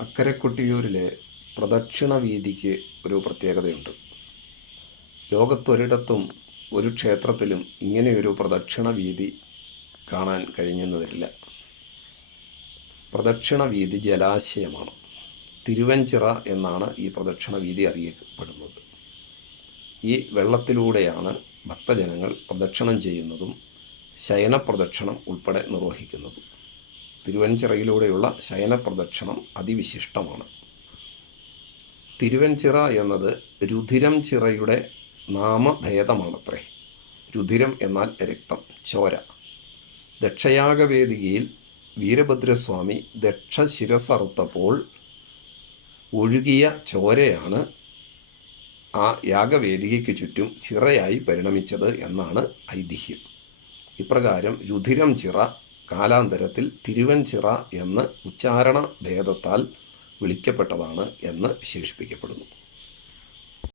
അക്കരെ പ്രദക്ഷിണ വീതിക്ക് ഒരു പ്രത്യേകതയുണ്ട്. ലോകത്തൊരിടത്തും ഒരു ക്ഷേത്രത്തിലും ഇങ്ങനെയൊരു പ്രദക്ഷിണ വീതി കാണാൻ കഴിഞ്ഞെന്ന് വരില്ല പ്രദക്ഷിണ വീതി ജലാശയമാണ്. തിരുവഞ്ചിറ എന്നാണ് ഈ പ്രദക്ഷിണ വീതി അറിയപ്പെടുന്നത്. ഈ വെള്ളത്തിലൂടെയാണ് ഭക്തജനങ്ങൾ പ്രദക്ഷിണം ചെയ്യുന്നതും ശയന പ്രദക്ഷിണം ഉൾപ്പെടെ നിർവഹിക്കുന്നതും. തിരുവഞ്ചിറയിലൂടെയുള്ള ശയനപ്രദക്ഷിണം അതിവിശിഷ്ടമാണ്. തിരുവഞ്ചിറ എന്നത് രുധിരം ചിറയുടെ നാമഭേദമാണത്രേ. രുധിരം എന്നാൽ രക്തം ചോര. ദക്ഷയാഗവേദികയിൽ വീരഭദ്രസ്വാമി ദക്ഷശിരസറുത്തപ്പോൾ ഒഴുകിയ ചോരയാണ് ആ യാഗവേദികയ്ക്ക് ചുറ്റും ചിറയായി പരിണമിച്ചത് എന്നാണ് ഐതിഹ്യം. ഇപ്രകാരം രുധിരം ചിറ കാലാന്തരത്തിൽ തിരുവൻചിറ എന്ന് ഉച്ചാരണ ഭേദത്താൽ വിളിക്കപ്പെട്ടതാണ് എന്ന് വിശേഷിപ്പിക്കപ്പെടുന്നു.